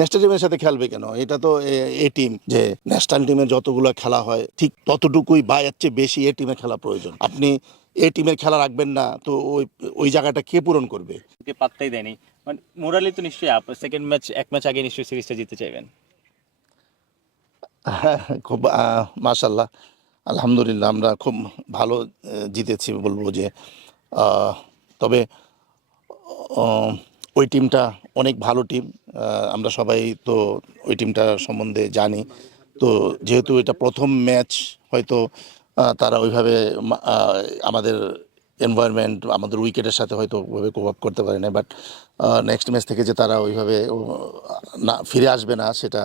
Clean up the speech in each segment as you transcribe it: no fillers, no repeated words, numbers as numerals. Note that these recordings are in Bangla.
ন্যাশনাল টিমের সাথে খেলবে কেন? এটা তো এ টিম, যে ন্যাশনাল টিমের যতগুলো খেলা হয় ঠিক ততটুকুই বা এর চেয়ে বেশি এ টিমে খেলা প্রয়োজন। আপনি এ টিমের খেলা রাখবেন না তো ওই ওই জায়গাটা কে পূরণ করবে? কে পাত্তাই দেয়নি। মানে মোরালি তো নিশ্চয়ই আপ, সেকেন্ড ম্যাচ এক ম্যাচ আগে নিশ্চয়ই সিরিজটা জিততে চাইবেন। হ্যাঁ, খুব মাশাল্লাহ, আলহামদুলিল্লাহ আমরা খুব ভালো জিতেছি বলবো যে। আহ, তবে আহ, ওই টিমটা অনেক ভালো টিম, আমরা সবাই তো ওই টিমটা সম্বন্ধে জানি। তো যেহেতু এটা প্রথম ম্যাচ, হয়তো তারা ওইভাবে আমাদের এনভায়রনমেন্ট, আমাদের উইকেটের সাথে হয়তো ওইভাবে কোপ আপ করতে পারে না, বাট নেক্সট ম্যাচ থেকে যে তারা ওইভাবে না ফিরে আসবে না সেটা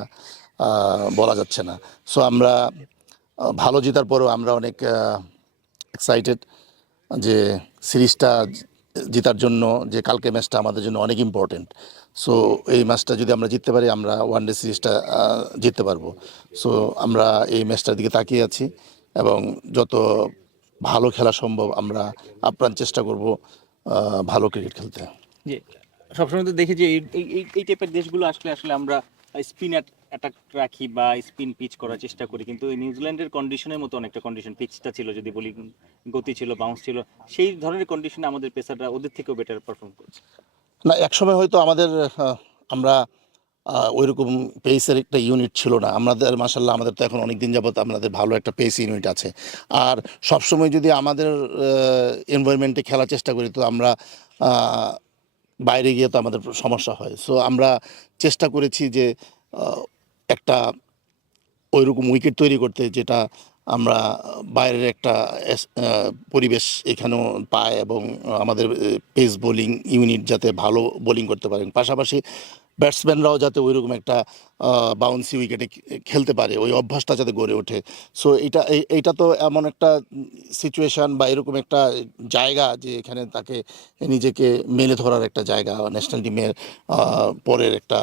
বলা যাচ্ছে না। সো আমরা ভালো জেতার পরেও আমরা অনেক এক্সাইটেড যে সিরিজটা জেতার জন্য, যে কালকে ম্যাচটা আমাদের জন্য অনেক ইম্পর্টেন্ট। সো এই ম্যাচটা যদি আমরা জিততে পারি আমরা ওয়ানডে সিরিজটা জিততে পারবো। সো আমরা এই ম্যাচটার দিকে তাকিয়ে আছি এবং যত ভালো খেলা সম্ভব আমরা আপ্রাণ চেষ্টা করব ভালো ক্রিকেট খেলতে। যে সবসময় তো দেখি যে এই টাইপের দেশগুলো আসলে আসলে আমরা স্পিন অ্যাটাক রাখি বা স্পিন পিচ করার চেষ্টা করি, কিন্তু ওই নিউজিল্যান্ডের কন্ডিশনের মতো অনেকটা কন্ডিশন পিচটা ছিল, যদি বলি গতি ছিল, বাউন্স ছিল, সেই ধরনের কন্ডিশনে আমাদের পেসাররা ওদের থেকেও বেটার পারফর্ম করছে। না, একসময় হয়তো আমাদের আমরা ওইরকম পেসের একটা ইউনিট ছিল না আমাদের। মাসাল্লাহ আমাদের তো এখন অনেক দিন যাবত আমাদের ভালো একটা পেস ইউনিট আছে। আর সবসময় যদি আমাদের এনভায়রনমেন্টে খেলার চেষ্টা করি তো আমরা আহ, বাইরে গিয়ে তো আমাদের সমস্যা হয়। সো আমরা চেষ্টা করেছি যে আহ, একটা ওইরকম উইকেট তৈরি করতে, যেটা আমরা বাইরের একটা পরিবেশ এখানেও পাই এবং আমাদের পেস বোলিং ইউনিট যাতে ভালো বোলিং করতে পারেন, পাশাপাশি ব্যাটসম্যানরাও যাতে ওইরকম একটা বাউন্সি উইকেটে খেলতে পারে, ওই অভ্যাসটা যাতে গড়ে ওঠে। সো এইটা তো এমন একটা সিচুয়েশান বা এরকম একটা জায়গা যে এখানে তাকে নিজেকে মেলে ধরার একটা জায়গা, ন্যাশনাল টিমের পরের একটা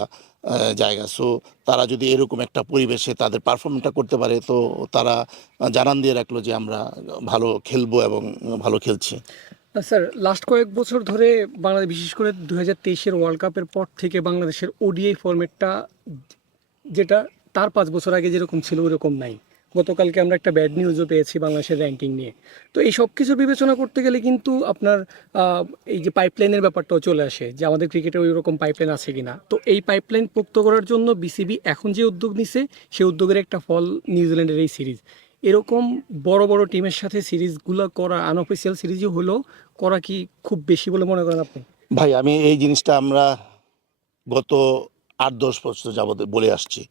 জায়গা। সো তারা যদি এরকম একটা পরিবেশে তাদের পারফর্মটা করতে পারে তো তারা জানান দিয়ে রাখলো যে আমরা ভালো খেলবো এবং ভালো খেলছি। স্যার, লাস্ট কয়েক বছর ধরে বাংলাদেশ, বিশেষ করে 2023-এর ওয়ার্ল্ড কাপের পর থেকে বাংলাদেশের ওডিআই ফরম্যাটটা, যেটা তার 5 বছর আগে যেরকম ছিল ওরকম নাই। গতকালকে আমরা একটা ব্যাড নিউজও পেয়েছি বাংলাদেশের র্যাঙ্কিং নিয়ে। তো এই সব কিছু বিবেচনা করতে গেলে কিন্তু আপনার আহ, এই যে পাইপলাইনের ব্যাপারটাও চলে আসে, যে আমাদের ক্রিকেটে ওই রকম পাইপলাইন আছে কিনা। তো এই পাইপলাইন পোক্ত করার জন্য বিসিবি এখন যে উদ্যোগ নিছে, সেই উদ্যোগের একটা ফল নিউজিল্যান্ডের এই সিরিজ। এরকম বড় বড় টিমের সাথে সিরিজগুলো করা, আনঅফিসিয়াল সিরিজও হলেও করা কি খুব বেশি বলে মনে করেন আপনি? ভাই, আমি এই জিনিসটা আমরা গত 8-10 বছর যাবত বলে আসছি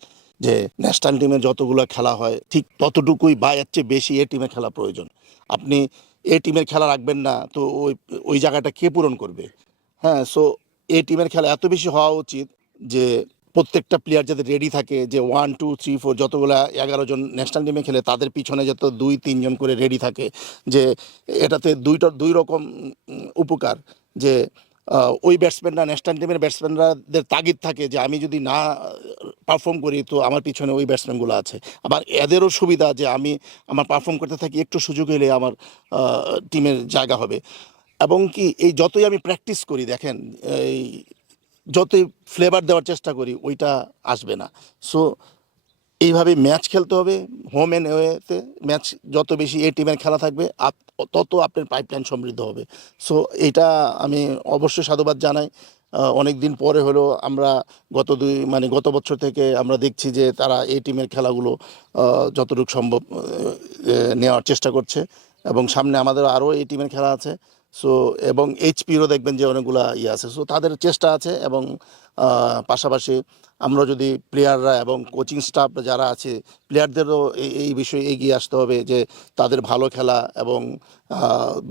যে ন্যাশনাল টিমের যতগুলো খেলা হয় ঠিক ততটুকুই বা এর চেয়ে বেশি এ টিমে খেলা প্রয়োজন। আপনি এ টিমের খেলা রাখবেন না তো ওই ওই জায়গাটা কে পূরণ করবে? হ্যাঁ, সো এ টিমের খেলা এত বেশি হওয়া উচিত যে প্রত্যেকটা প্লেয়ার যাতে রেডি থাকে, যে 1 2 3 4 যতগুলা 11 জন ন্যাশনাল টিমে খেলে তাদের পিছনে যত 2 3 জন করে রেডি থাকে। যে এটাতে দুই রকম উপকার, যে ওই ব্যাটসম্যানরা, ন্যাশনাল টিমের ব্যাটসম্যানরাদের তাগিদ থাকে যে আমি যদি না পারফর্ম করি তো আমার পিছনে ওই ব্যাটসম্যানগুলো আছে। আবার এদেরও সুবিধা যে আমি আমার পারফর্ম করতে থাকি, একটু সুযোগ এলে আমার টিমের জায়গা হবে। এবং কি এই যতই আমি প্র্যাকটিস করি দেখেন, এই যতই ফ্লেভার দেওয়ার চেষ্টা করি ওইটা আসবে না। সো এইভাবে ম্যাচ খেলতে হবে, হোম অ্যান্ড ওয়েতে। ম্যাচ যত বেশি এ টিমের খেলা থাকবে তত আপনার পাইপলাইন সমৃদ্ধ হবে। সো এইটা আমি অবশ্যই সাধুবাদ জানাই। অনেক দিন পরে হলো আমরা গত বছর থেকে আমরা দেখছি যে তারা এই টিমের খেলাগুলো যতটুকু সম্ভব নেওয়ার চেষ্টা করছে এবং সামনে আমাদের আরও এই টিমের খেলা আছে। সো এবং এইচপিরও দেখবেন যে অনেকগুলা ইয়ে আছে, সো তাদের চেষ্টা আছে। এবং পাশাপাশি আমরা যদি প্লেয়াররা এবং কোচিং স্টাফ যারা আছে, প্লেয়ারদেরও এই বিষয়ে এগিয়ে আসতে হবে যে তাদের ভালো খেলা এবং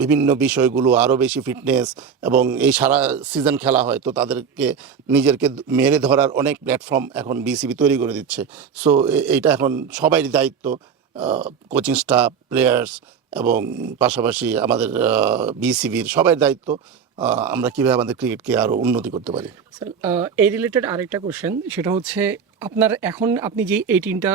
বিভিন্ন বিষয়গুলো আরও বেশি ফিটনেস, এবং এই সারা সিজন খেলা হয় তো তাদেরকে নিজেকে মেরে ধরার অনেক প্ল্যাটফর্ম এখন বিসিবি তৈরি করে দিচ্ছে। সো এইটা এখন সবারই দায়িত্ব, কোচিং স্টাফ, প্লেয়ার্স এবং পাশাপাশি আমাদের বিসিবির সবাই দায়িত্ব আমরা কীভাবে আমাদের ক্রিকেটকে আরও উন্নতি করতে পারি। স্যার, এই রিলেটেড আরেকটা কোশ্চেন, সেটা হচ্ছে আপনার এখন আপনি যে এই টিমটা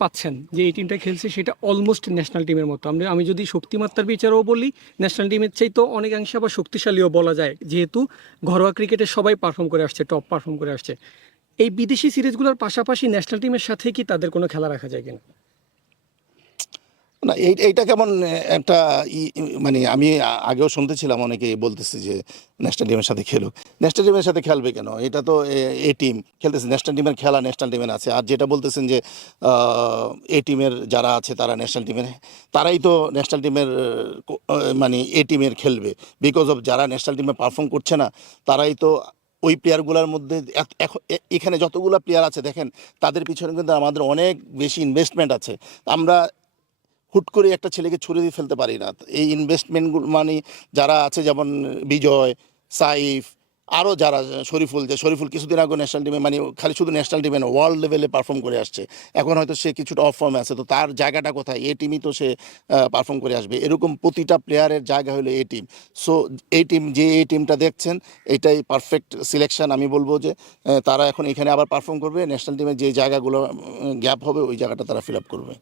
পাচ্ছেন, যে এই টিমটা খেলছে, সেটা অলমোস্ট ন্যাশনাল টিমের মতো। আমি যদি শক্তিমাত্রার বিচারেও বলি, ন্যাশনাল টিমের চাইতেও অনেকাংশে আবার শক্তিশালীও বলা যায়, যেহেতু ঘরোয়া ক্রিকেটে সবাই পারফর্ম করে আসছে, টপ পারফর্ম করে আসছে। এই বিদেশি সিরিজগুলোর পাশাপাশি ন্যাশনাল টিমের সাথে কি তাদের কোনো খেলা রাখা যায় কিনা? না এইটা কেমন একটা মানে আমি আগেও শুনতেছিলাম অনেকে বলতেছে যে ন্যাশনাল টিমের সাথে খেলুক। ন্যাশনাল টিমের সাথে খেলবে কেন? এটা তো এ টিম খেলতেছে, ন্যাশনাল টিমের খেলা ন্যাশনাল টিমের আছে। আর যেটা বলতেছেন যে এ টিমের যারা আছে তারা ন্যাশনাল টিমের, তারাই তো ন্যাশনাল টিমের মানে এ টিমের খেলবে। বিকজ অফ যারা ন্যাশনাল টিমে পারফর্ম করছে না তারাই তো ওই প্লেয়ারগুলোর মধ্যে এখানে যতগুলো প্লেয়ার আছে দেখেন তাদের পিছনে কিন্তু আমাদের অনেক বেশি ইনভেস্টমেন্ট আছে। আমরা হুট করে একটা ছেলেকে ছুড়ে দিয়ে ফেলতে পারি না। এই ইনভেস্টমেন্টগুলো মানে যারা আছে যেমন বিজয়, সাইফ, আরও যারা শরীফুল কিছুদিন আগে ন্যাশনাল টিমে মানে খালি শুধু ন্যাশনাল টিমে না ওয়ার্ল্ড লেভেলে পারফর্ম করে আসছে। এখন হয়তো সে কিছুটা অফ ফর্মে আছে, তো তার জায়গাটা কোথায়? এ টিমই তো সে পারফর্ম করে আসবে। এরকম প্রতিটা প্লেয়ারের জায়গা হলো এ টিম। সো এই টিম এই টিমটা দেখছেন এটাই পারফেক্ট সিলেকশন। আমি বলবো যে তারা এখন এখানে আবার পারফর্ম করবে, ন্যাশনাল টিমের যে জায়গাগুলো গ্যাপ হবে ওই জায়গাটা তারা ফিল আপ করবে।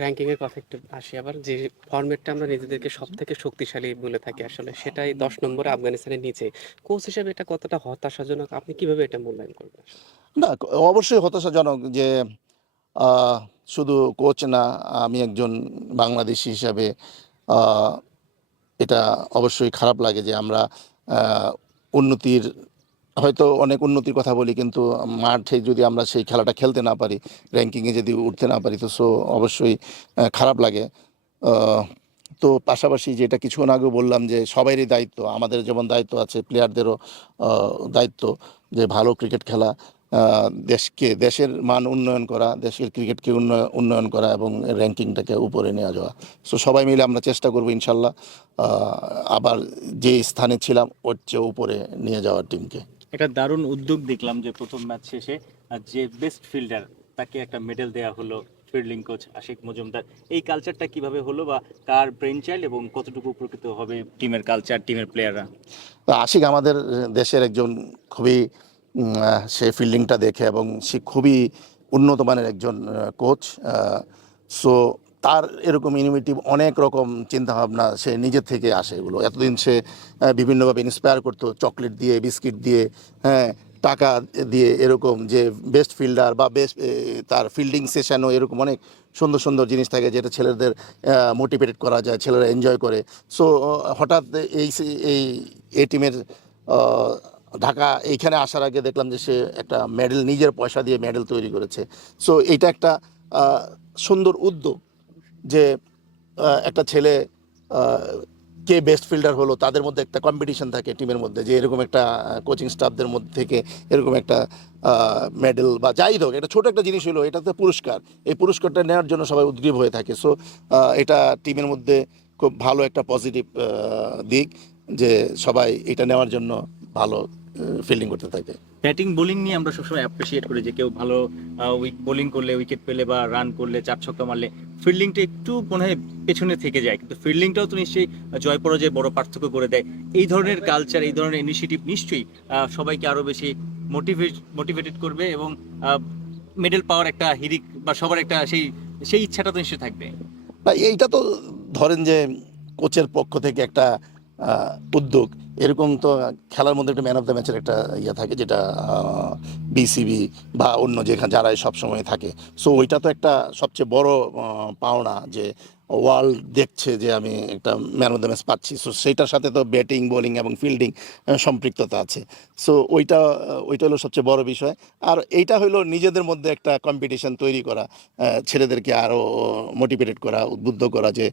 র্যাঙ্কিং এর কথা একটু আসি আবার, যে ফরম্যাটটা আমরা নিজেদেরকে সব থেকে শক্তিশালী বলে থাকি আসলে সেটাই 10 নম্বরে আফগানিস্তানের নিচে। কোচ হিসেবে এটা কতটা হতাশাজনক, আপনি কিভাবে এটা মূল্যায়ন করবেন? না, অবশ্যই হতাশাজনক যে আহ, শুধু কোচ না, আমি একজন বাংলাদেশি হিসাবে আহ, এটা অবশ্যই খারাপ লাগে যে আমরা আহ, উন্নতির হয়তো অনেক উন্নতির কথা বলি কিন্তু মাঠে যদি আমরা সেই খেলাটা খেলতে না পারি, র্যাঙ্কিংয়ে যদি উঠতে না পারি, তো অবশ্যই খারাপ লাগে। আহ, তো পাশাপাশি যেটা কিছুক্ষণ আগেও বললাম যে সবারই দায়িত্ব, আমাদের যেমন দায়িত্ব আছে প্লেয়ারদেরও দায়িত্ব যে ভালো ক্রিকেট খেলা, দেশের মান উন্নয়ন করা, দেশের ক্রিকেটকে উন্নয়ন করা এবং র্যাঙ্কিংটাকে উপরে নিয়ে যাওয়া। সো সবাই মিলে আমরা চেষ্টা করবো ইনশাল্লাহ আবার যে স্থানে ছিলাম ওর চেয়ে উপরে নিয়ে যাওয়ার টিমকে। একটা দারুণ উদ্যোগ দেখলাম যে প্রথম ম্যাচ শেষে যে বেস্ট ফিল্ডার তাকে একটা মেডেল দেওয়া হলো, ফিল্ডিং কোচ আশিক মজুমদার। এই কালচারটা কিভাবে হলো বা কার ব্রেন চাইল্ড এবং কতটুকু উপকৃত হবে টিমের কালচার, টিমের প্লেয়াররা? তো আশিক আমাদের দেশের একজন খুবই সে ফিল্ডিংটা দেখে এবং সে খুবই উন্নত মানের একজন কোচ। সো তার এরকম ইনোভেটিভ অনেক রকম চিন্তাভাবনা সে নিজের থেকে আসে। এগুলো এতদিন সে বিভিন্নভাবে ইন্সপায়ার করতো, চকলেট দিয়ে, বিস্কিট দিয়ে, হ্যাঁ, টাকা দিয়ে, এরকম যে বেস্ট ফিল্ডার বা বেস্ট তার ফিল্ডিং সেশনও এরকম অনেক সুন্দর সুন্দর জিনিস থাকে যেটা ছেলেদের মোটিভেটেড করা যায়, ছেলেরা এনজয় করে। সো হঠাৎ এই এই টিমের ঢাকা এইখানে আসার আগে দেখলাম যে সে একটা মেডেল নিজের পয়সা দিয়ে মেডেল তৈরি করেছে। সো এইটা একটা সুন্দর উদ্যোগ যে একটা ছেলে আহ, কে বেস্ট ফিল্ডার হলো তাদের মধ্যে একটা কম্পিটিশন থাকে টিমের মধ্যে, যে এরকম একটা কোচিং স্টাফদের মধ্যে থেকে এরকম একটা মেডেল বা যাই হোক এটা ছোট একটা জিনিস হলো, এটাতে পুরস্কার, এই পুরস্কারটা নেওয়ার জন্য সবাই উদ্গ্রীব হয়ে থাকে। সো এটা টিমের মধ্যে খুব ভালো একটা পজিটিভ দিক যে সবাই এটা নেওয়ার জন্য ভালো ফিল্ডিং করতে থাকে। ব্যাটিং বোলিং নিয়ে আমরা সবসময় অ্যাপ্রিসিয়েট করি যে কেউ ভালো বোলিং করলে, উইকেট পেলে বা রান করলে, চার ছক্কা মারলে ফিল্ডিংটা একটু মনে হয় পেছনে থেকে যায়, কিন্তু ফিল্ডিংটাও তো নিশ্চয়ই জয় পরাজয় বড় পার্থক্য করে দেয়। এই ধরনের কালচার, এই ধরনের ইনিশিয়েটিভ নিশ্চয়ই সবাইকে আরো বেশি মোটিভেটেড করবে এবং মেডেল পাওয়ার একটা হিরিক বা সবার একটা সেই সেই ইচ্ছাটা তো নিশ্চয়ই থাকবে। না, এইটা তো ধরেন যে কোচের পক্ষ থেকে একটা উদ্যোগ, এরকম তো খেলার মধ্যে একটা ম্যান অফ দ্য ম্যাচের একটা ইয়ে থাকে যেটা বিসিবি বা অন্য যেখানে যারাই সবসময় থাকে। সো ওইটা তো একটা সবচেয়ে বড় পাওনা যে ওয়ার্ল্ড দেখছে যে আমি একটা ম্যান অফ দ্য ম্যাচ পাচ্ছি। সো সেইটার সাথে তো ব্যাটিং, বোলিং এবং ফিল্ডিং সম্পৃক্ততা আছে। সো ওইটা হলো সবচেয়ে বড় বিষয়। আর এইটা হলো নিজেদের মধ্যে একটা কম্পিটিশন তৈরি করা, ছেলেদেরকে আরও মোটিভেটেড করা, উদ্বুদ্ধ করা যে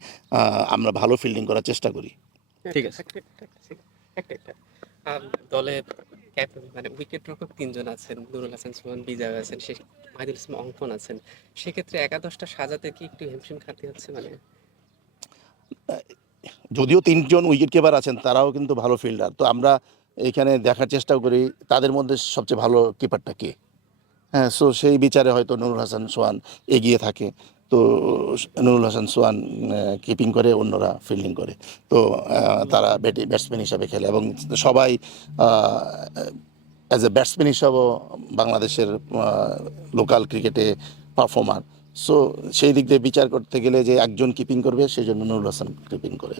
আমরা ভালো ফিল্ডিং করার চেষ্টা করি। ঠিক আছে। একটা দলে মানে উইকেট রক্ষক 3 জন আছেন, নুরুল হাসান সোহান, বিজয় আছেন, মাহিদুল ইসলাম অঙ্কন আছেন। সেক্ষেত্রে একাদশটা সাজাতে কি একটু হিমশিম খাতে হচ্ছে? মানে যদিও 3 জন উইকেট কিপার আছেন তারাও কিন্তু ভালো ফিল্ডার, তো আমরা এখানে দেখার চেষ্টা করি তাদের মধ্যে সবচেয়ে ভালো কিপারটা কে। হ্যাঁ, সো সেই বিচারে হয়তো নুরুল হাসান সোহান এগিয়ে থাকে। তো নুরুল হাসান সোহান কিপিং করে, অন্যরা ফিল্ডিং করে। তো তারা ব্যাটসম্যান হিসাবে খেলে এবং সবাই অ্যাজ এ ব্যাটসম্যান হিসাবেও বাংলাদেশের লোকাল ক্রিকেটে পারফর্মার। সো সেই দিক দিয়ে বিচার করতে গেলে যে একজন কিপিং করবে সেই জন্য নুরুল হাসান কিপিং করে।